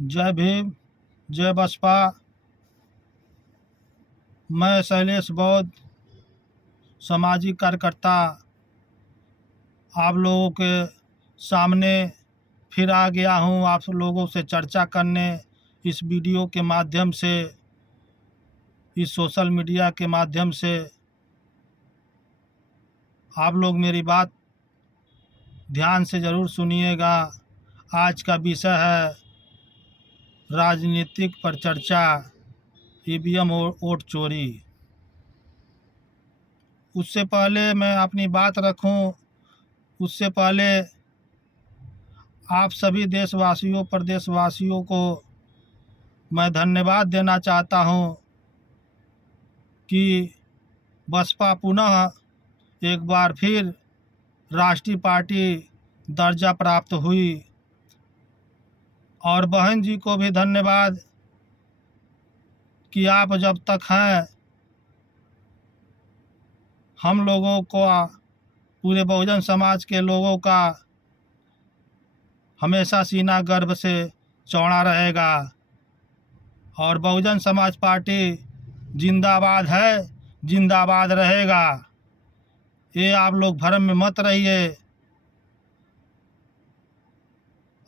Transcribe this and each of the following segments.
जय भीम, जय बसपा। मैं शैलेश बौद्ध, सामाजिक कार्यकर्ता, आप लोगों के सामने फिर आ गया हूं आप लोगों से चर्चा करने। इस वीडियो के माध्यम से, इस सोशल मीडिया के माध्यम से आप लोग मेरी बात ध्यान से ज़रूर सुनिएगा। आज का विषय है राजनीतिक पर चर्चा, ईवीएम और वोट चोरी। उससे पहले मैं अपनी बात रखूं, उससे पहले आप सभी देशवासियों, प्रदेशवासियों को मैं धन्यवाद देना चाहता हूं कि बसपा पुनः एक बार फिर राष्ट्रीय पार्टी दर्जा प्राप्त हुई। और बहन जी को भी धन्यवाद कि आप जब तक हैं हम लोगों को, पूरे बहुजन समाज के लोगों का हमेशा सीना गर्व से चौड़ा रहेगा। और बहुजन समाज पार्टी जिंदाबाद है, जिंदाबाद रहेगा। ये आप लोग भ्रम में मत रहिए।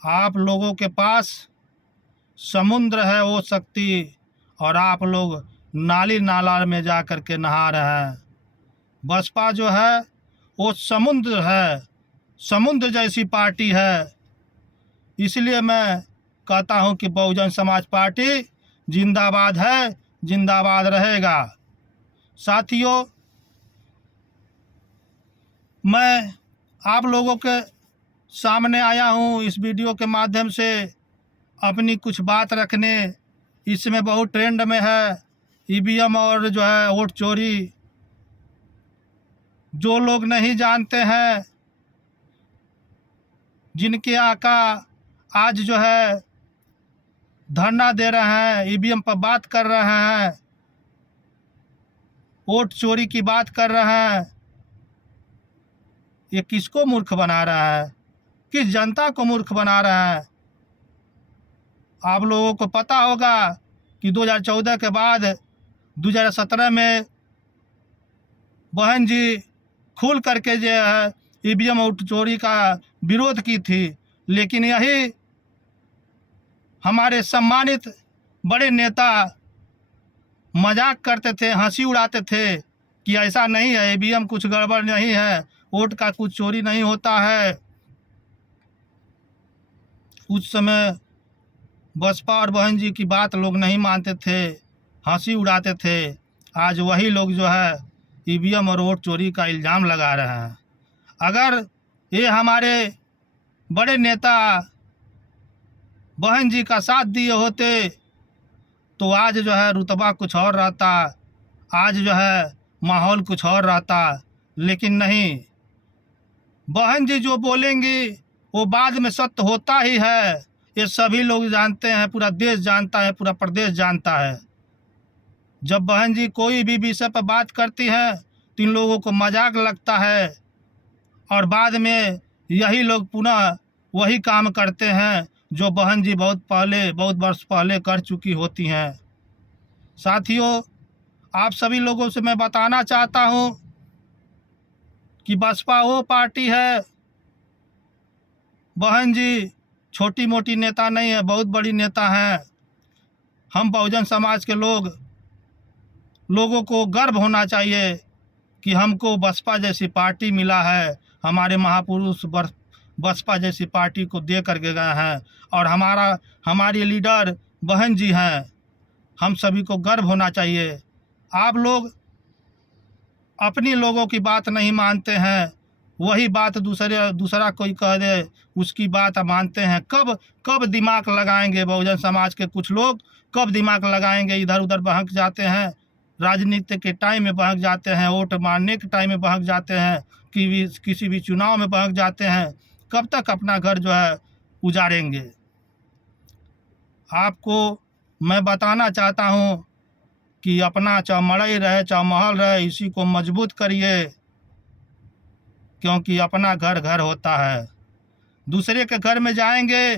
आप लोगों के पास समुद्र है वो शक्ति, और आप लोग नाली नाला में जा कर के नहा रहे हैं। बसपा जो है वो समुद्र है, समुद्र जैसी पार्टी है। इसलिए मैं कहता हूं कि बहुजन समाज पार्टी जिंदाबाद है, जिंदाबाद रहेगा। साथियों, मैं आप लोगों के सामने आया हूं इस वीडियो के माध्यम से अपनी कुछ बात रखने। इसमें बहुत ट्रेंड में है ईवीएम और जो है वोट चोरी। जो लोग नहीं जानते हैं, जिनके आका आज जो है धरना दे रहे हैं, ईवीएम पर बात कर रहे हैं, वोट चोरी की बात कर रहे हैं, ये किसको मूर्ख बना रहा है? किस जनता को मूर्ख बना रहा है? आप लोगों को पता होगा कि 2014 के बाद 2017 में बहन जी खुल करके जो है ईवीएम वोट चोरी का विरोध की थी। लेकिन यही हमारे सम्मानित बड़े नेता मजाक करते थे, हंसी उड़ाते थे कि ऐसा नहीं है, ईवीएम कुछ गड़बड़ नहीं है, वोट का कुछ चोरी नहीं होता है। उस समय बसपा और बहन जी की बात लोग नहीं मानते थे, हंसी उड़ाते थे। आज वही लोग जो है ईवीएम और वोट चोरी का इल्ज़ाम लगा रहे हैं। अगर ये हमारे बड़े नेता बहन जी का साथ दिए होते तो आज जो है रुतबा कुछ और रहता, आज जो है माहौल कुछ और रहता। लेकिन नहीं, बहन जी जो बोलेंगी वो बाद में सत्य होता ही है। ये सभी लोग जानते हैं, पूरा देश जानता है, पूरा प्रदेश जानता है। जब बहन जी कोई भी विषय पर बात करती हैं तो इन लोगों को मजाक लगता है, और बाद में यही लोग पुनः वही काम करते हैं जो बहन जी बहुत वर्ष पहले कर चुकी होती हैं। साथियों, आप सभी लोगों से मैं बताना चाहता हूं कि बसपा वो पार्टी है, बहन जी छोटी मोटी नेता नहीं है, बहुत बड़ी नेता हैं। हम बहुजन समाज के लोगों को गर्व होना चाहिए कि हमको बसपा जैसी पार्टी मिला है। हमारे महापुरुष बसपा जैसी पार्टी को दे करके गए हैं, और हमारी लीडर बहन जी हैं। हम सभी को गर्व होना चाहिए। आप लोग अपनी लोगों की बात नहीं मानते हैं, वही बात दूसरा कोई कह दे उसकी बात मानते हैं। कब दिमाग लगाएंगे बहुजन समाज के कुछ लोग? कब दिमाग लगाएंगे? इधर उधर बहक जाते हैं, राजनीति के टाइम में बहक जाते हैं, वोट मारने के टाइम में बहक जाते हैं, कि किसी भी चुनाव में बहक जाते हैं। कब तक अपना घर जो है उजाड़ेंगे? आपको मैं बताना चाहता हूं कि अपना चाहे मड़ई रहे चाहे महल रहे, इसी को मजबूत करिए, क्योंकि अपना घर घर होता है। दूसरे के घर में जाएंगे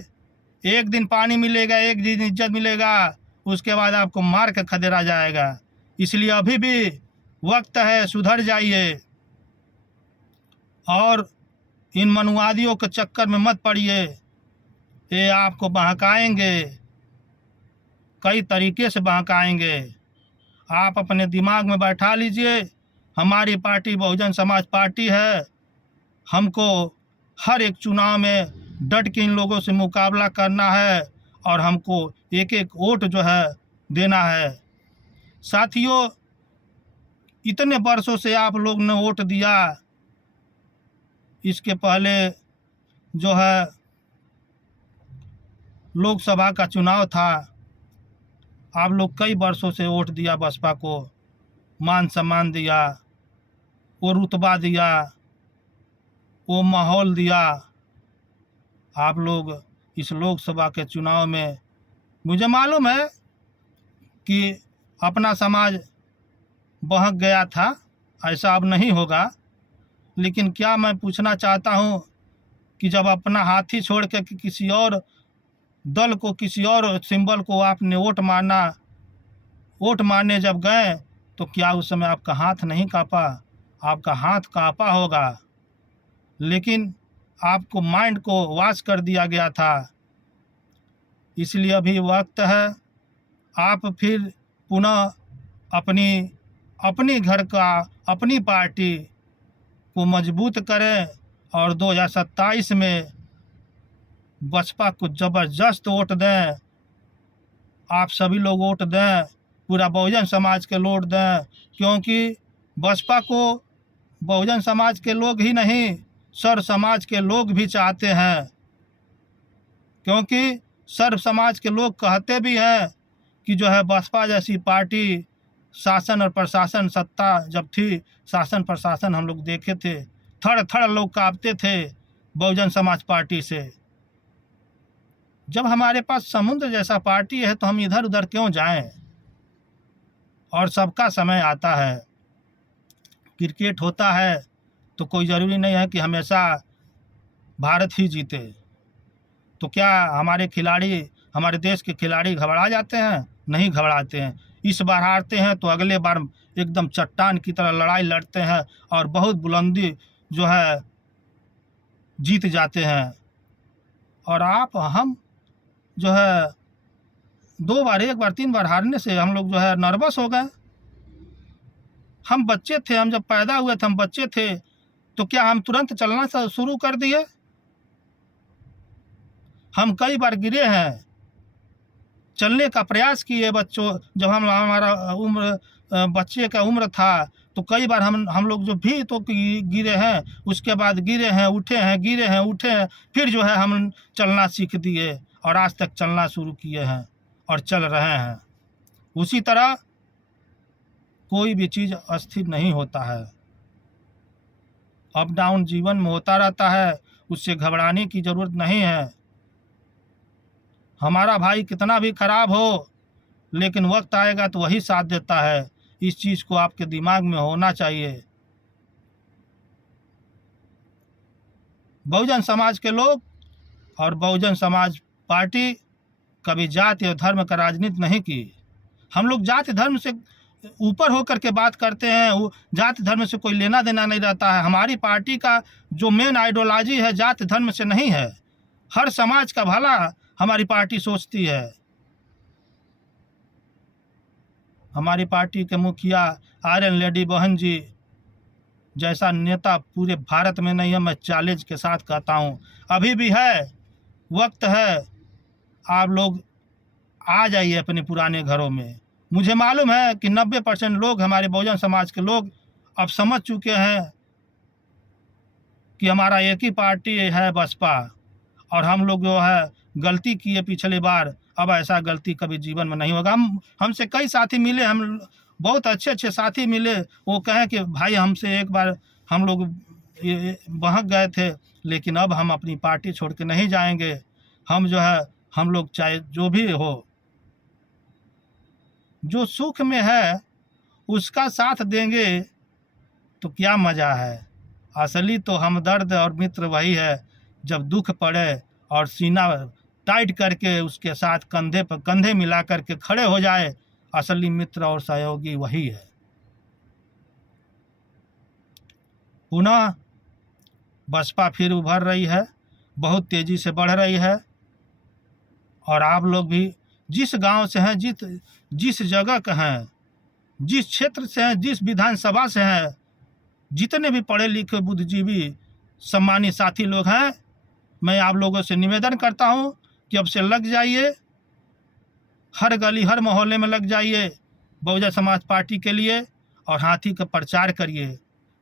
एक दिन पानी मिलेगा, एक दिन इज्जत मिलेगा, उसके बाद आपको मार के खदेड़ा जाएगा। इसलिए अभी भी वक्त है, सुधर जाइए और इन मनुवादियों के चक्कर में मत पड़िए। ये आपको बहकाएंगे, कई तरीके से बहकाएंगे। आप अपने दिमाग में बैठा लीजिए, हमारी पार्टी बहुजन समाज पार्टी है। हमको हर एक चुनाव में डट के इन लोगों से मुकाबला करना है और हमको एक एक वोट जो है देना है। साथियों, इतने वर्षों से आप लोग ने वोट दिया, इसके पहले जो है लोकसभा का चुनाव था, आप लोग कई वर्षों से वोट दिया बसपा को, मान सम्मान दिया, वो रुतबा दिया, वो माहौल दिया। आप लोग इस लोकसभा के चुनाव में, मुझे मालूम है कि अपना समाज बहक गया था, ऐसा अब नहीं होगा। लेकिन क्या मैं पूछना चाहता हूँ कि जब अपना हाथी छोड़ के किसी और दल को, किसी और सिंबल को आपने वोट मारने जब गए, तो क्या उस समय आपका हाथ नहीं कांपा? आपका हाथ कांपा होगा, लेकिन आपको माइंड को वॉश कर दिया गया था। इसलिए अभी वक्त है, आप फिर पुनः अपनी घर का, अपनी पार्टी को मजबूत करें और 2027 में बसपा को ज़बरदस्त वोट दें। आप सभी लोग वोट दें, पूरा बहुजन समाज के वोट दें, क्योंकि बसपा को बहुजन समाज के लोग ही नहीं, सर्व समाज के लोग भी चाहते हैं। क्योंकि सर्व समाज के लोग कहते भी हैं कि जो है बसपा जैसी पार्टी, शासन और प्रशासन, सत्ता जब थी, शासन प्रशासन हम लोग देखे थे, थड़ थड़ लोग कांपते थे बहुजन समाज पार्टी से। जब हमारे पास समुद्र जैसा पार्टी है तो हम इधर उधर क्यों जाएं? और सबका समय आता है। क्रिकेट होता है तो कोई ज़रूरी नहीं है कि हमेशा भारत ही जीते। तो क्या हमारे खिलाड़ी, हमारे देश के खिलाड़ी घबरा जाते हैं? नहीं घबराते हैं। इस बार हारते हैं तो अगले बार एकदम चट्टान की तरह लड़ाई लड़ते हैं और बहुत बुलंदी जो है जीत जाते हैं। और हम जो है 2 बार, 1 बार, 3 बार हारने से हम लोग जो है नर्वस हो गए। हम बच्चे थे, हम जब पैदा हुए थे हम बच्चे थे, तो क्या हम तुरंत चलना शुरू कर दिए? हम कई बार गिरे हैं, चलने का प्रयास किए बच्चों, जब हमारा उम्र बच्चे का उम्र था, तो कई बार हम लोग जो भी तो गिरे हैं, उसके बाद गिरे हैं, उठे हैं, गिरे हैं, उठे हैं, फिर जो है हम चलना सीख दिए और आज तक चलना शुरू किए हैं और चल रहे हैं। उसी तरह कोई भी चीज़ अस्थिर नहीं होता है, अप डाउन जीवन में होता रहता है, उससे घबराने की ज़रूरत नहीं है। हमारा भाई कितना भी खराब हो, लेकिन वक्त आएगा तो वही साथ देता है। इस चीज़ को आपके दिमाग में होना चाहिए। बहुजन समाज के लोग और बहुजन समाज पार्टी कभी जाति और धर्म का राजनीति नहीं की। हम लोग जाति धर्म से ऊपर होकर के बात करते हैं, वो जाति धर्म से कोई लेना देना नहीं रहता है। हमारी पार्टी का जो मेन आइडियोलॉजी है जाति धर्म से नहीं है, हर समाज का भला हमारी पार्टी सोचती है। हमारी पार्टी के मुखिया आयरन लेडी बहन जी जैसा नेता पूरे भारत में नहीं है, मैं चैलेंज के साथ कहता हूँ। अभी भी है, वक्त है, आप लोग आ जाइए अपने पुराने घरों में। मुझे मालूम है कि 90% लोग, हमारे बहुजन समाज के लोग अब समझ चुके हैं कि हमारा एक ही पार्टी है बसपा, और हम लोग जो है गलती किए पिछले बार, अब ऐसा गलती कभी जीवन में नहीं होगा। हमसे कई साथी मिले, हम बहुत अच्छे साथी मिले, वो कहें कि भाई हमसे एक बार हम लोग बहक गए थे, लेकिन अब हम अपनी पार्टी छोड़ के नहीं जाएंगे। हम जो है, हम लोग चाहे जो भी हो, जो सुख में है उसका साथ देंगे तो क्या मज़ा है। असली तो हमदर्द और मित्र वही है, जब दुख पड़े और सीना टाइट करके उसके साथ कंधे पर कंधे मिला करके खड़े हो जाए, असली मित्र और सहयोगी वही है। पुनः बसपा फिर उभर रही है, बहुत तेज़ी से बढ़ रही है। और आप लोग भी जिस गांव से हैं, जिस जगह के हैं, जिस क्षेत्र से हैं, जिस विधानसभा से हैं, जितने भी पढ़े लिखे बुद्धिजीवी सम्मानित साथी लोग हैं, मैं आप लोगों से निवेदन करता हूं कि अब से लग जाइए, हर गली हर मोहल्ले में लग जाइए बहुजन समाज पार्टी के लिए और हाथी का प्रचार करिए।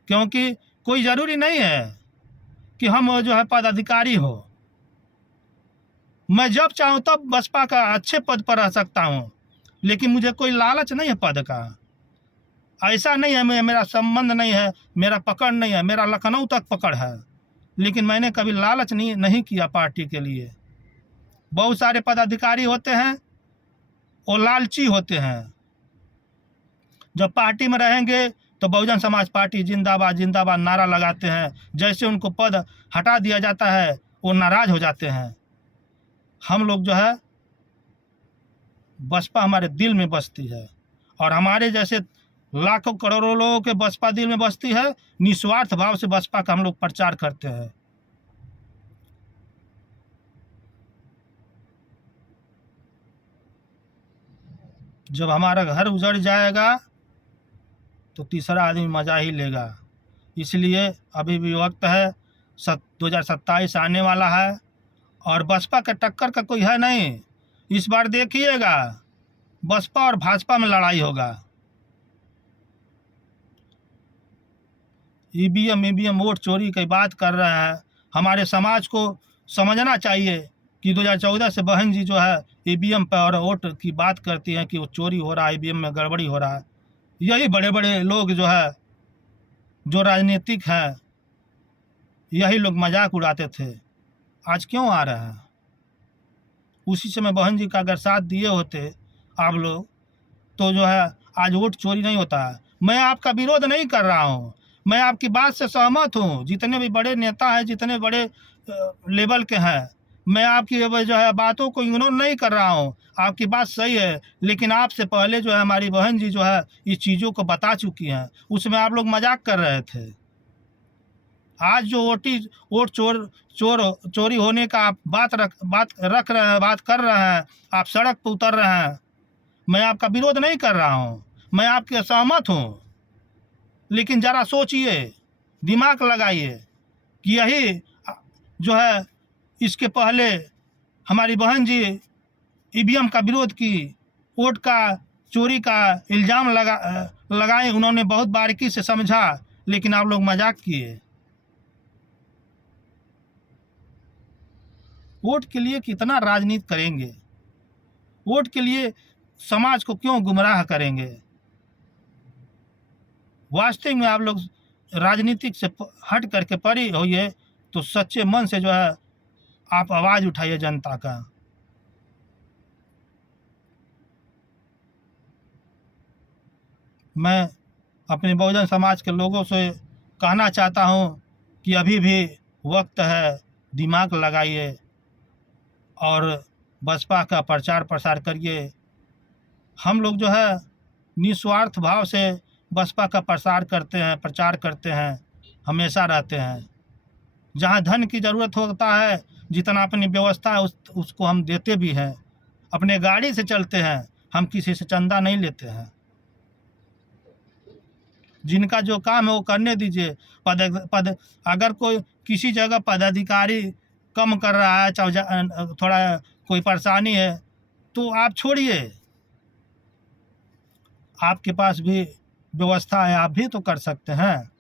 क्योंकि कोई ज़रूरी नहीं है कि हम जो है पदाधिकारी हो। मैं जब चाहूँ तब बसपा का अच्छे पद पर रह सकता हूँ, लेकिन मुझे कोई लालच नहीं है पद का। ऐसा नहीं है मेरा संबंध नहीं है, मेरा पकड़ नहीं है, मेरा लखनऊ तक पकड़ है, लेकिन मैंने कभी लालच नहीं किया पार्टी के लिए। बहुत सारे पदाधिकारी होते हैं, वो लालची होते हैं। जब पार्टी में रहेंगे तो बहुजन समाज पार्टी जिंदाबाद जिंदाबाद नारा लगाते हैं, जैसे उनको पद हटा दिया जाता है वो नाराज हो जाते हैं। हम लोग जो है बसपा हमारे दिल में बसती है, और हमारे जैसे लाखों करोड़ों लोगों के बसपा दिल में बसती है। निस्वार्थ भाव से बसपा का हम लोग प्रचार करते हैं। जब हमारा घर उजड़ जाएगा तो तीसरा आदमी मजा ही लेगा। इसलिए अभी भी वक्त है, 2027 आने वाला है और बसपा के टक्कर का कोई है नहीं। इस बार देखिएगा बसपा और भाजपा में लड़ाई होगा। ईवीएम वोट चोरी की बात कर रहे हैं। हमारे समाज को समझना चाहिए कि 2014 से बहन जी जो है ईवीएम पर और वोट की बात करती हैं कि वो चोरी हो रहा है, ईवीएम में गड़बड़ी हो रहा है। यही बड़े बड़े लोग जो है, जो राजनीतिक हैं, यही लोग मजाक उड़ाते थे। आज क्यों आ रहे हैं? उसी समय बहन जी का अगर साथ दिए होते आप लोग तो जो है आज वोट चोरी नहीं होता है। मैं आपका विरोध नहीं कर रहा हूँ, मैं आपकी बात से सहमत हूँ। जितने भी बड़े नेता हैं, जितने बड़े लेवल के हैं, मैं आपकी जो है बातों को इग्नोर नहीं कर रहा हूँ। आपकी बात सही है, लेकिन आपसे पहले जो है हमारी बहन जी जो है इस चीज़ों को बता चुकी हैं। उसमें आप लोग मजाक कर रहे थे। आज जो वोट चोरी होने का आप बात कर रहे हैं, आप सड़क पर उतर रहे हैं। मैं आपका विरोध नहीं कर रहा हूँ, मैं आपके सहमत हूँ, लेकिन ज़रा सोचिए, दिमाग लगाइए कि यही जो है इसके पहले हमारी बहन जी ईवीएम का विरोध की, वोट का चोरी का इल्ज़ाम लगाए। उन्होंने बहुत बारीकी से समझा, लेकिन आप लोग मजाक किए। वोट के लिए कितना राजनीति करेंगे? वोट के लिए समाज को क्यों गुमराह करेंगे? वास्तविक में आप लोग राजनीतिक से हट करके परे होइए, तो सच्चे मन से जो है आप आवाज़ उठाइए जनता का। मैं अपने बहुजन समाज के लोगों से कहना चाहता हूं कि अभी भी वक्त है, दिमाग लगाइए और बसपा का प्रचार प्रसार करिए। हम लोग जो है निस्वार्थ भाव से बसपा का प्रचार करते हैं, हमेशा रहते हैं। जहाँ धन की ज़रूरत होता है, जितना अपनी व्यवस्था है उसको हम देते भी हैं। अपने गाड़ी से चलते हैं, हम किसी से चंदा नहीं लेते हैं। जिनका जो काम है वो करने दीजिए। पद अगर कोई किसी जगह पदाधिकारी कम कर रहा है, चाहे थोड़ा कोई परेशानी है, तो आप छोड़िए। आपके पास भी व्यवस्था है, आप भी तो कर सकते हैं।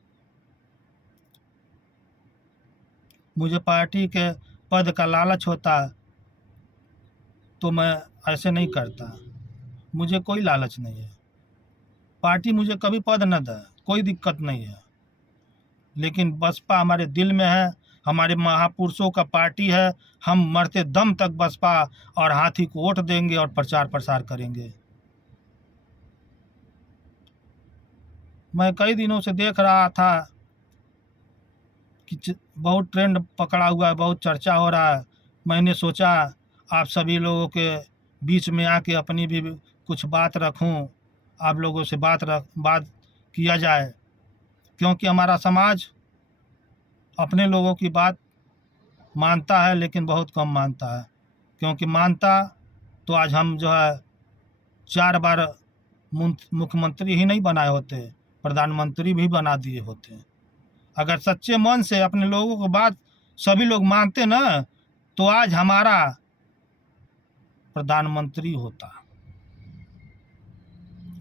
मुझे पार्टी के पद का लालच होता तो मैं ऐसे नहीं करता। मुझे कोई लालच नहीं है। पार्टी मुझे कभी पद न दे, कोई दिक्कत नहीं है, लेकिन बसपा हमारे दिल में है, हमारे महापुरुषों का पार्टी है। हम मरते दम तक बसपा और हाथी को वोट देंगे और प्रचार प्रसार करेंगे। मैं कई दिनों से देख रहा था कि बहुत ट्रेंड पकड़ा हुआ है, बहुत चर्चा हो रहा है। मैंने सोचा आप सभी लोगों के बीच में आके अपनी भी कुछ बात रखूं, आप लोगों से बात किया जाए, क्योंकि हमारा समाज अपने लोगों की बात मानता है लेकिन बहुत कम मानता है। क्योंकि मानता तो आज हम जो है 4 बार मुख्यमंत्री ही नहीं बनाए होते, प्रधानमंत्री भी बना दिए होते। अगर सच्चे मन से अपने लोगों को बात सभी लोग मानते ना, तो आज हमारा प्रधानमंत्री होता,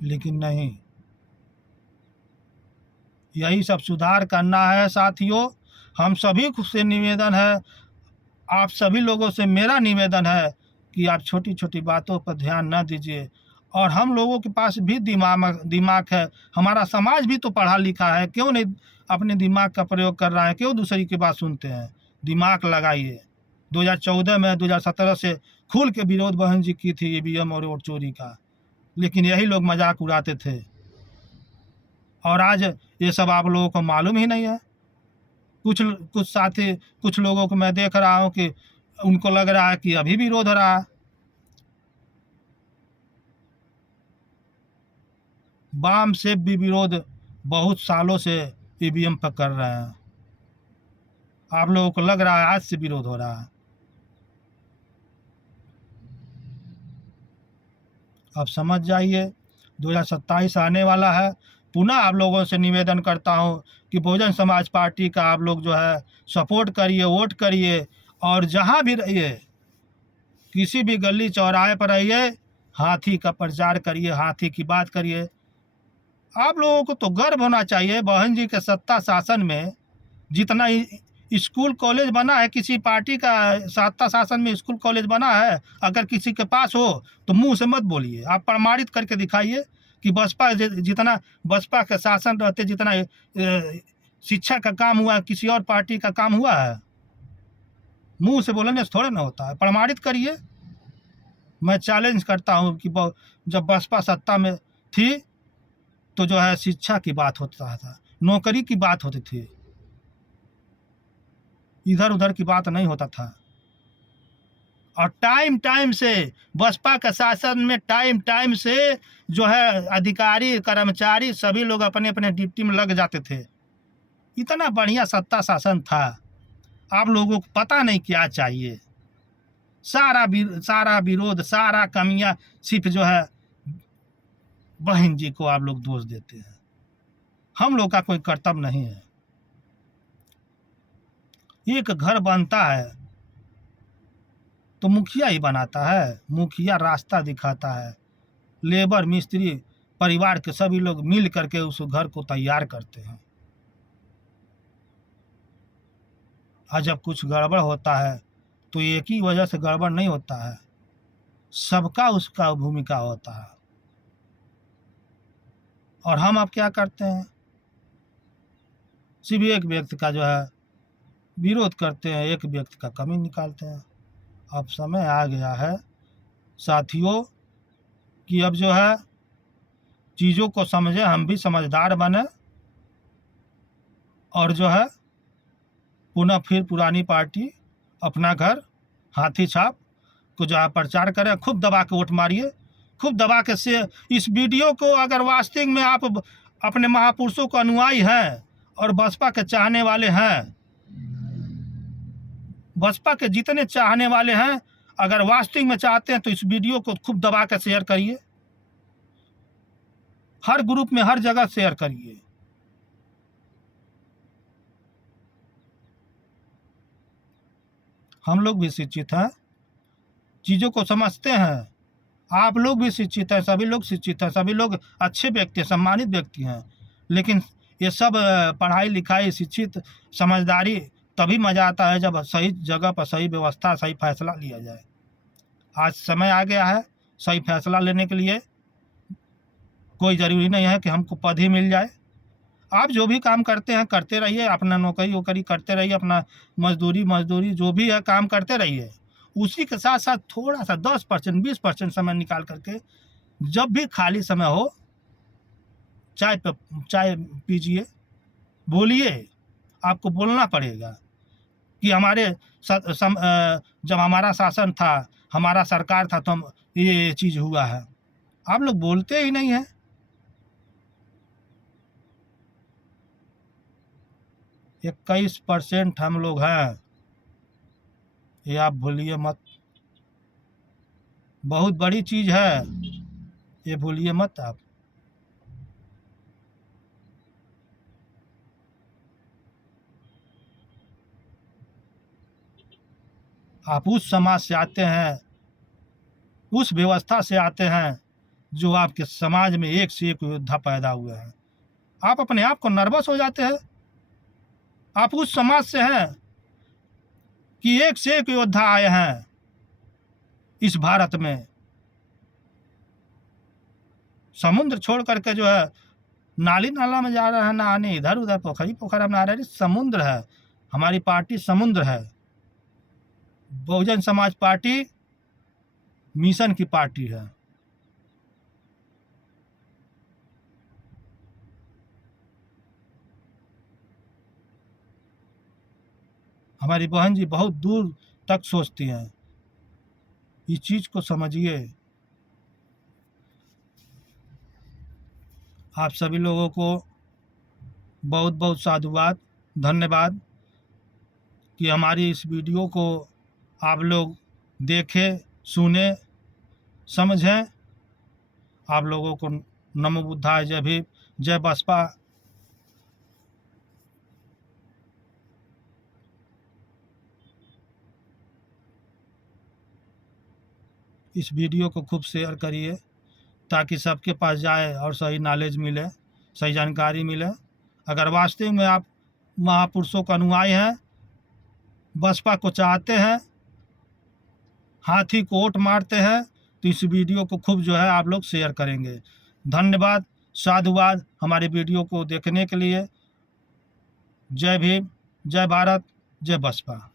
लेकिन नहीं। यही सब सुधार करना है साथियों। हम सभी से निवेदन है, आप सभी लोगों से मेरा निवेदन है कि आप छोटी छोटी बातों पर ध्यान न दीजिए। और हम लोगों के पास भी दिमाग है, हमारा समाज भी तो पढ़ा लिखा है, क्यों नहीं अपने दिमाग का प्रयोग कर रहा है, क्यों दूसरी की बात सुनते हैं। दिमाग लगाइए। 2014 में 2017 से खुल के विरोध बहन जी की थी ईवीएम और वोट चोरी का, लेकिन यही लोग मजाक उड़ाते थे। और आज ये सब आप लोगों को मालूम ही नहीं है। कुछ साथी, कुछ लोगों को मैं देख रहा हूँ कि उनको लग रहा है कि अभी विरोध हो रहा है। वाम से भी विरोध बहुत सालों से ईवीएम पर कर रहे हैं। आप लोगों को लग रहा है आज से विरोध हो रहा है। अब समझ जाइए, 2027 आने वाला है। पुनः आप लोगों से निवेदन करता हूं कि बहुजन समाज पार्टी का आप लोग जो है सपोर्ट करिए, वोट करिए, और जहां भी रहिए, किसी भी गली चौराहे पर रहिए, हाथी का प्रचार करिए, हाथी की बात करिए। आप लोगों को तो गर्व होना चाहिए, बहन जी के सत्ता शासन में जितना स्कूल कॉलेज बना है, किसी पार्टी का सत्ता शासन में स्कूल कॉलेज बना है, अगर किसी के पास हो तो मुंह से मत बोलिए, आप प्रमाणित करके दिखाइए कि जितना बसपा के शासन रहते जितना शिक्षा का काम हुआ है, किसी और पार्टी का काम हुआ है। मुंह से बोलने से थोड़ा ना होता है, प्रमाणित करिए। मैं चैलेंज करता हूं कि जब बसपा सत्ता में थी तो जो है शिक्षा की बात होता था, नौकरी की बात होती थी, इधर उधर की बात नहीं होता था। और टाइम से बसपा के शासन में टाइम से जो है अधिकारी कर्मचारी सभी लोग अपने अपने ड्यूटी में लग जाते थे। इतना बढ़िया सत्ता शासन था। आप लोगों को पता नहीं क्या चाहिए। सारा विरोध, सारा कमियां सिर्फ जो है बहन जी को आप लोग दोष देते हैं। हम लोग का कोई कर्तव्य नहीं है। एक घर बनता है तो मुखिया ही बनाता है, मुखिया रास्ता दिखाता है, लेबर मिस्त्री परिवार के सभी लोग मिल करके उस घर को तैयार करते हैं। और जब कुछ गड़बड़ होता है तो एक ही वजह से गड़बड़ नहीं होता है, सबका उसका भूमिका होता है। और हम अब क्या करते हैं, सिर्फ एक व्यक्ति का जो है विरोध करते हैं, एक व्यक्ति का कमी निकालते हैं। अब समय आ गया है साथियों कि अब जो है चीज़ों को समझे, हम भी समझदार बने, और जो है पुनः फिर पुरानी पार्टी अपना घर हाथी छाप को जो है प्रचार करें। खूब दबा के वोट मारिए, खूब दबा के से इस वीडियो को, अगर वास्तविक में आप अपने महापुरुषों को अनुयायी हैं और बसपा के चाहने वाले हैं, बसपा के जितने चाहने वाले हैं, अगर वास्तविक में चाहते हैं तो इस वीडियो को खूब दबा कर शेयर करिए, हर ग्रुप में हर जगह शेयर करिए। हम लोग भी शिक्षित हैं, चीज़ों को समझते हैं, आप लोग भी शिक्षित हैं, सभी लोग शिक्षित हैं, सभी लोग अच्छे व्यक्ति हैं, सम्मानित व्यक्ति हैं। लेकिन ये सब पढ़ाई लिखाई, शिक्षित, समझदारी तभी मज़ा आता है जब सही जगह पर सही व्यवस्था, सही फैसला लिया जाए। आज समय आ गया है सही फैसला लेने के लिए। कोई ज़रूरी नहीं है कि हमको पद ही मिल जाए। आप जो भी काम करते हैं करते रहिए, अपना नौकरी वोकरी करते रहिए, अपना मजदूरी जो भी है काम करते रहिए। उसी के साथ साथ थोड़ा सा 10% 20% समय निकाल करके जब भी खाली समय हो चाय पीजिए, बोलिए। आपको बोलना पड़ेगा कि जब हमारा शासन था, हमारा सरकार था तो हम ये चीज़ हुआ है। आप लोग बोलते ही नहीं हैं। 21% हम लोग हैं, ये आप भूलिए मत। बहुत बड़ी चीज़ है, ये भूलिए मत आप। आप उस समाज से आते हैं, उस व्यवस्था से आते हैं जो आपके समाज में एक से एक योद्धा पैदा हुए हैं। आप अपने आप को नर्वस हो जाते हैं। आप उस समाज से हैं कि एक से एक योद्धा आए हैं इस भारत में। समुद्र छोड़ करके जो है नाली नाला में जा रहे हैं नहाने, इधर उधर पोखरी पोखरा में नहा रहे हैं। समुद्र है, हमारी पार्टी समुद्र है। बहुजन समाज पार्टी मिशन की पार्टी है। हमारी बहन जी बहुत दूर तक सोचती हैं, इस चीज़ को समझिए। आप सभी लोगों को बहुत बहुत साधुवाद, धन्यवाद कि हमारी इस वीडियो को आप लोग देखें, सुने, समझें। आप लोगों को नमो बुद्धाय, जय भीम, जय बसपा। इस वीडियो को खूब शेयर करिए ताकि सबके पास जाए और सही नॉलेज मिले, सही जानकारी मिले। अगर वास्तव में आप महापुरुषों का अनुयायी हैं, बसपा को चाहते हैं, हाथी को वोट मारते हैं, तो इस वीडियो को खूब जो है आप लोग शेयर करेंगे। धन्यवाद, साधुवाद हमारे वीडियो को देखने के लिए। जय भीम, जय भारत, जय बसपा।